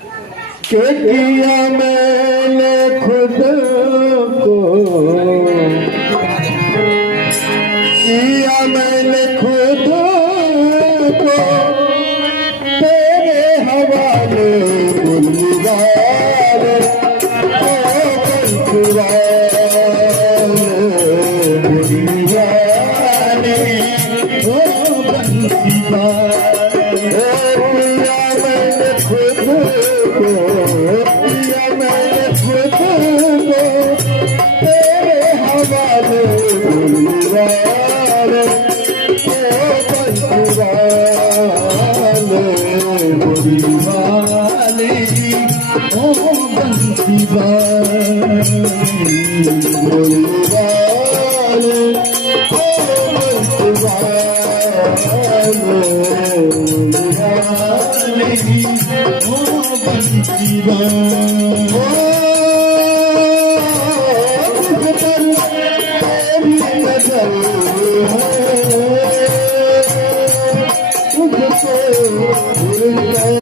के किया मैंने खुद को, किया मैंने खुद को तेरे हवाले बुलवाले, ओ बुलवाले, ओ बंसीवाले, किया मैंने खुद को, किया मैंने खुद को तेरे हवाले बुलवाले, ओ बंसीवाले, बुलवाले, ओ बंसीवाले, बुलवाले, ओ बंसीवाले,